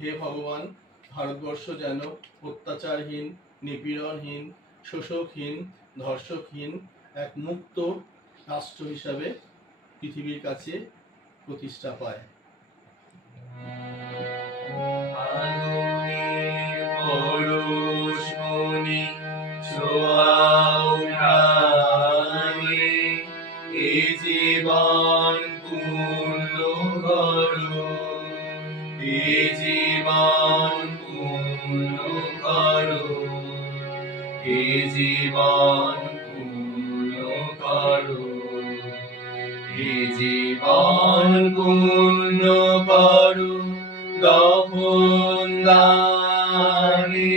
হে ভগবান, ভারতবর্ষ যেন অত্যাচারহীন, নিপীড়নহীন, শোষকহীন, ধর্ষকহীন এক মুক্ত রাষ্ট্র হিসাবে পৃথিবীর কাছে প্রতিষ্ঠা পায়। জীবন পূর্ণ করো, জীবন পূর্ণ করো, জীবন পূর্ণ করো, জীবন পূর্ণ করো, দহন দানে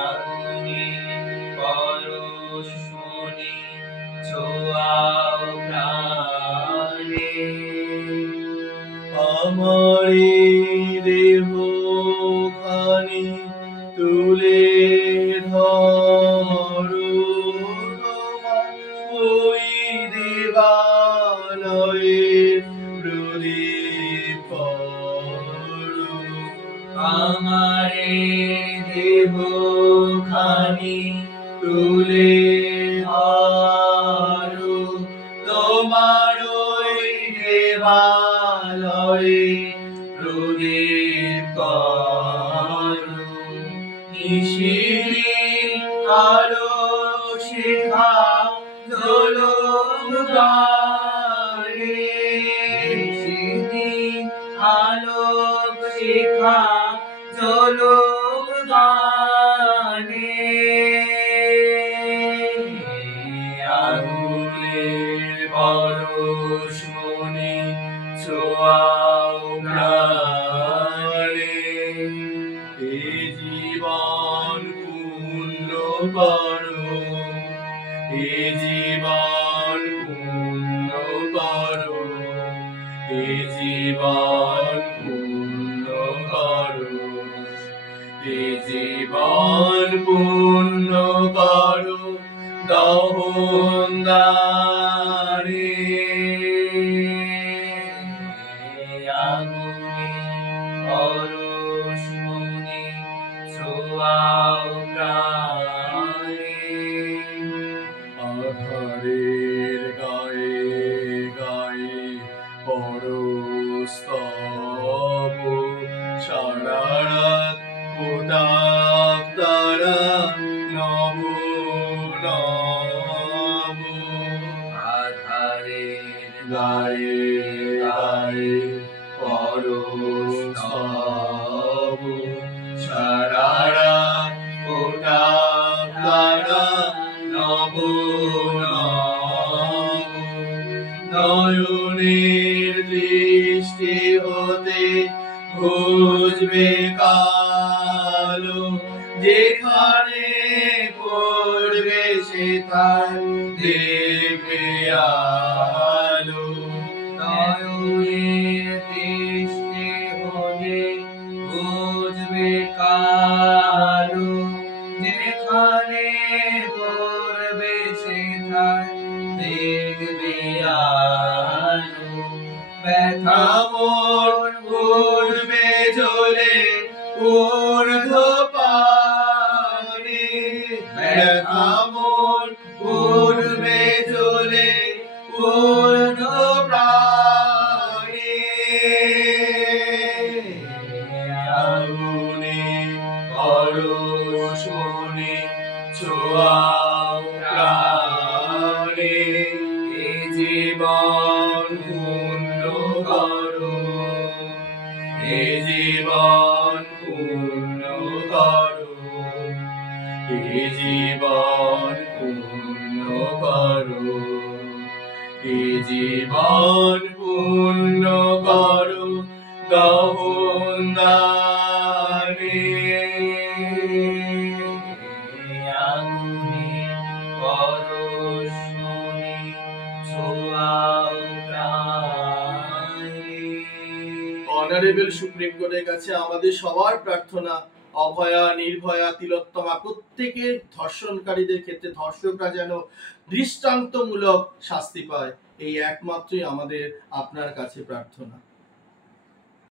আগুনে পরশমণি ছোঁয়াও প্রাণে। আমার দেহ খানি তুলে ধরো, ওই দেবালয়ের প্রদীপ করো। আমার দেহ খানি তুলে ধরো, তোমার ওই দেবালয়ে প্রদীপ করো। নিশিদিন আলো শিখা জ্বলুক গানে, নিশিদিন আলোক শিখা জ্বলুক গানে। আগুনের পরশমণি ছোঁয়াও প্রাণে, জীবন পূর্ণ করো, জীবন পূর্ণ করো, জীবন পূর্ণ করো, জীবন পূর্ণ করো, দহন দানে আগুনে পরশমণি ছোঁয়াও প্রাণে। আধারের গায়ে গায়ে পরস্তব, সারা রাত ফোটাক তারা নব নব। আধারের গায়ে গায়ে পরস্তব, সারা রাত ফোটাক তারা নব নব। নয়নের দৃষ্টি হতে ঘুচবে কালো, যেখানে পড়বে সেখানে দেখবে আলো। নয়নের দৃষ্টি হতে ঘুচবে কালো, যেখানে পড়বে সেখানে দেখবে আলো। ব্যথা মন উঠবে জ্বলে ঊর্ধ্বপানে, ব্যথা মন উঠবে জ্বলে ঊর্ধ্বপ্রাণে। আগুনে পরশমণি ছোঁয়াও প্রাণে, জীবন পূর্ণ করো, জীবন পূর্ণ করো, জীবন পূর্ণ করো, জীবন পূর্ণ করো, দহন দানে আগুনে পরশমণি ছোঁয়াও প্রাণে। অনারেবল সুপ্রিম কোর্টের কাছে আমাদের সবার প্রার্থনা, অভয়া, নির্ভয়া, তিলোত্তমা প্রত্যেকের ধর্ষণকারীদের ক্ষেত্রে ধর্ষকরা যেন দৃষ্টান্তমূলক শাস্তি পায়, এই একমাত্রই আমাদের আপনার কাছে প্রার্থনা।